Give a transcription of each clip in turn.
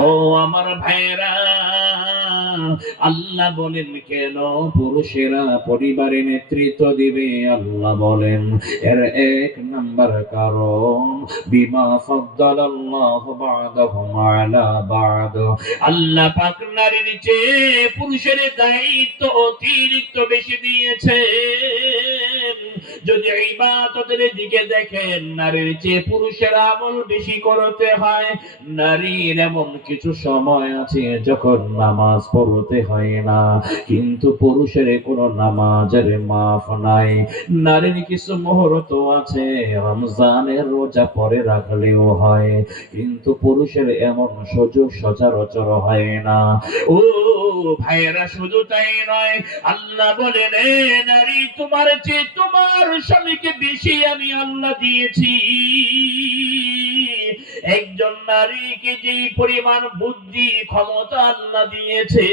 ও আমার ভাইরা আল্লাহ বলেন, কেন পুরুষেরা পরিবারে নেতৃত্ব দিবে? আল্লাহ বলেন, এর এক নাম্বার কারণ, বিমা ফদ্দালাল্লাহ বাদাহুম আলা বাদ। আল্লাহ পাক নারীর চেয়ে পুরুষের দায়িত্ব অতিরিক্ত বেশি দিয়েছেন যদি ইবাদতের দিকে দেখেন, নারীর চেয়ে পুরুষের আমল বেশি করতে হয়। নারীর এমন কিছু সময় আছে যখন নামাজ পড়তে হয় না, কিন্তু পুরুষের কোনো নামাজের মাফ নাই। নারীর কিছু মুহূর্ত আছে, রমজানের রোজা পরে রাখলেও হয়, কিন্তু পুরুষের এমন সুযোগ সচরাচর হয় না। ও ভাইয়েরা শুধু তাই নয়, আল্লাহ বলে রে নারী, তোমার চেয়ে তোমার স্বামীকে বেশি আমি আল্লাহ দিয়েছি। একজন নারীকে যে পরিমাণ বুদ্ধি, ক্ষমতা আল্লাহ দিয়েছে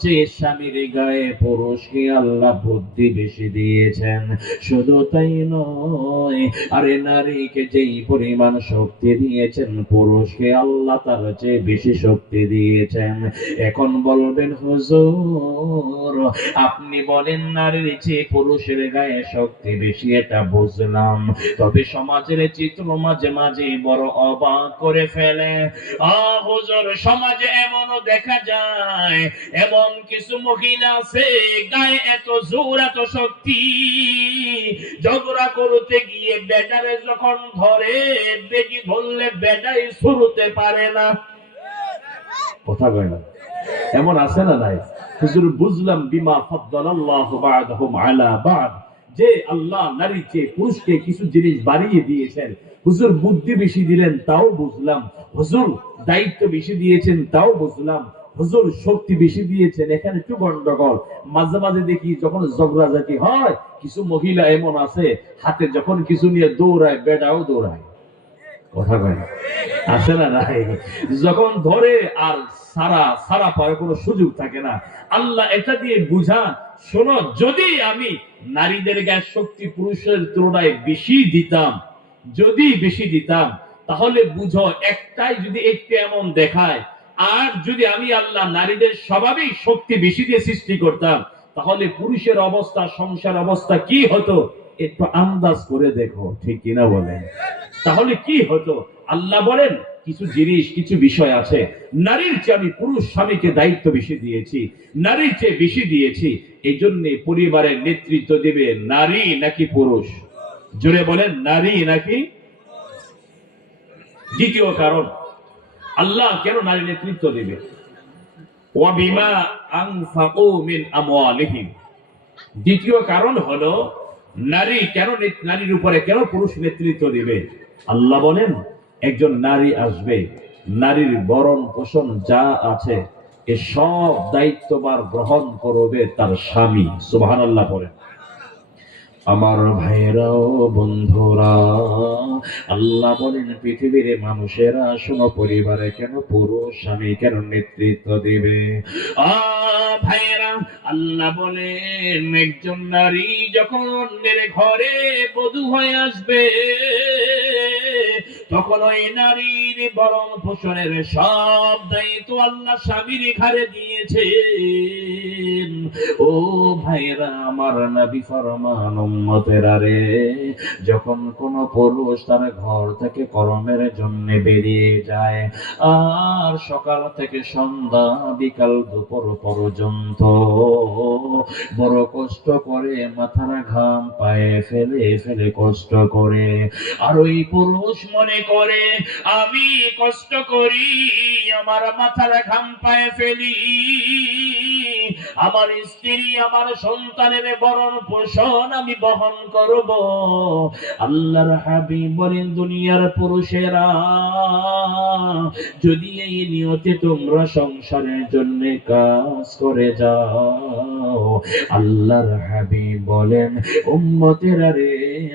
চেয়ে স্বামীর গায়ে পুরুষকে আল্লাহ বুদ্ধি বেশি দিয়েছেন। শুধু তাই নয়, আরে নারীকে যেই পরিমাণ শক্তি দিয়েছেন, পুরুষকে আল্লাহ তার বেশি শক্তি দিয়েছেন। এখন বলবেন, হুজুর, আপনি বলেন নারীর চেয়ে পুরুষের গায়ে শক্তি বেশি, এটা বুঝলাম। তবে সমাজের চিত্র মাঝে মাঝে বড় অবাক করে ফেলে। আহ হুজুর, সমাজে এমনও দেখা যায় এমন কিছু মহিলা আছে, গায়ে এত জোর, এত শক্তি। ঝগড়া করতে গিয়ে বেটারে যখন ধরে, বেটি ধরলে বেটাই শুরুতে পারে না। কথা কয় না? এমন আছে না নাই? হুজুর, বুঝলাম, বিমা ফাদ্দালাল্লাহু বা'দাহুম আলা বা'দ। যে আল্লাহ নারী চেয়ে পুরুষকে কিছু জিনিস বাড়িয়ে দিয়েছেন। হুজুর, বুদ্ধি বেশি দিলেন, তাও বুঝলাম। হুজুর, দায়িত্ব বেশি দিয়েছেন, তাও বুঝলাম। হুজুর শক্তি বেশি দিয়েছেন, এখানে একটু গন্ডগোল। মাঝে মাঝে দেখি যখন ঝগড়াঝাটি হয়, কিছু মহিলা এমন আছে, হাতে যখন কিছু নিয়ে দৌড়ায় বেডাও দৌড়ায়। কথা আসে না নাই? যখন ধরে আর সারা সারা পারে কোনো সুযোগ থাকে না। আল্লাহ এটা দিয়ে বুঝান, শোনো, যদি আমি নারীদের গায়ে শক্তি পুরুষের তুলনায় বেশি দিতাম, যদি বেশি দিতাম, তাহলে বুঝো, একটাই যদি একটু এমন দেখায় আর যদি আমি আল্লাহ নারীদের স্বভাবেই শক্তি বেশি দিয়ে সৃষ্টি করতাম, তাহলে পুরুষের অবস্থা, সংসার অবস্থা কি হতো? একটু আন্দাজ করে দেখো, ঠিক কিনা বলেন? তাহলে কি হতো? আল্লাহ বলেন, কিছু জিনিস, কিছু বিষয় আছে। নারীর চেয়ে আমি পুরুষ স্বামীকে দায়িত্ব বেশি দিয়েছি, নারীর চেয়ে বেশি দিয়েছি এই জন্য পরিবারের নেতৃত্ব দেবে নারী নাকি পুরুষ? জোরে বলেন, নারী নাকি? দ্বিতীয় কারণ আল্লাহ কেন নারী নেতৃত্ব দেবে? দ্বিতীয় কারণ হলো, নারী কেন নারীর উপরে কেন পুরুষ নেতৃত্ব দিবে? আল্লাহ বলেন, একজন নারী আসবে, নারীর বরণ পোষণ যা আছে, এ সব দায়িত্ববার গ্রহণ করবে তার স্বামী। সুবহান আল্লাহ বলেন। আমার ভাইরাও বন্ধুরা, আল্লাহ বলেন, পৃথিবীর মানুষেরা শোনো, পরিবারে কেন পুরুষ, স্বামী কেন নেতৃত্ব দিবে? ভাইয়েরা, আল্লাহ বলেন, একজন নারী যখন ঘরে বধূ হয়ে আসবে তখন ওই নারীর বরণ পোষণের সব দায়িত্ব আল্লাহ স্বামীর ঘাড়ে দিয়েছেন। ও ভাইরা আমার নবী ফরমান উম্মতেরা যখন কোন পুরুষ তার ঘর থেকে কর্মের জন্য বেরিয়ে যায়, আর সকাল থেকে সন্ধ্যা, বিকাল দুপুর পর্যন্ত বড় কষ্ট করে মাথার ঘাম পায়ে ফেলে ফেলে কষ্ট করে, আর ওই পুরুষ মনে করে, আমি কষ্ট করি, আমার মাথার ঘাম পায়ে ফেলি। আমার স্ত্রী, আমার সন্তানের বরণ পোষণ আমি বহন করব। আল্লাহর হাবি বলেন, দুনিয়ার পুরুষেরা যদি এই নিয়তে তোমরা সংসারের জন্য কাজ করে যাও, আল্লাহর হাবিব বলেন, উম্মতেরা আরে,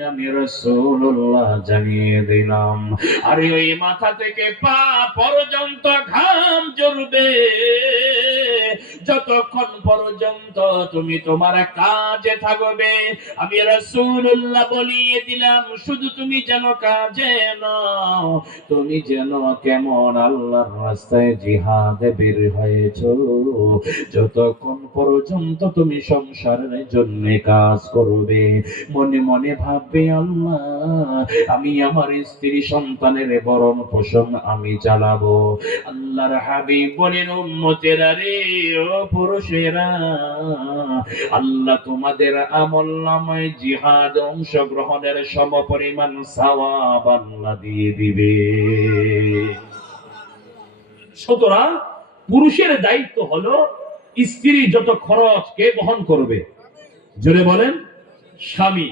আমি রাসূলুল্লাহ জানিয়ে দিলাম, আরে ওই মাথা থেকে পা পর্যন্ত ঘাম যতক্ষণ পর্যন্ত তুমি তোমার কাজে থাকবে, আমি বলিয়ে দিলাম, শুধু তুমি যেন কাজে নাও। তুমি যেন কেমন রাস্তায় জিহাদে বের যতক্ষণ পর্যন্ত তুমি সংসারের জন্য কাজ করবে, মনে মনে ভাববে, আল্লাহ, আমি আমার স্ত্রী সন্তানের বরণ পোষণ আমি চালাবো। আল্লাহর হাবিব বলেন, উম্মতেরা রে, ও পুরুষেরা আল্লাহ তোমাদের আমল নামায় জিহাদ অংশগ্রহণের সমপরিমাণ সওয়াব আল্লাহ দিয়ে দিবে। সুতরাং পুরুষের দায়িত্ব হলো স্ত্রী যত খরচ কে বহন করবে। জোরে বলেন, স্বামী।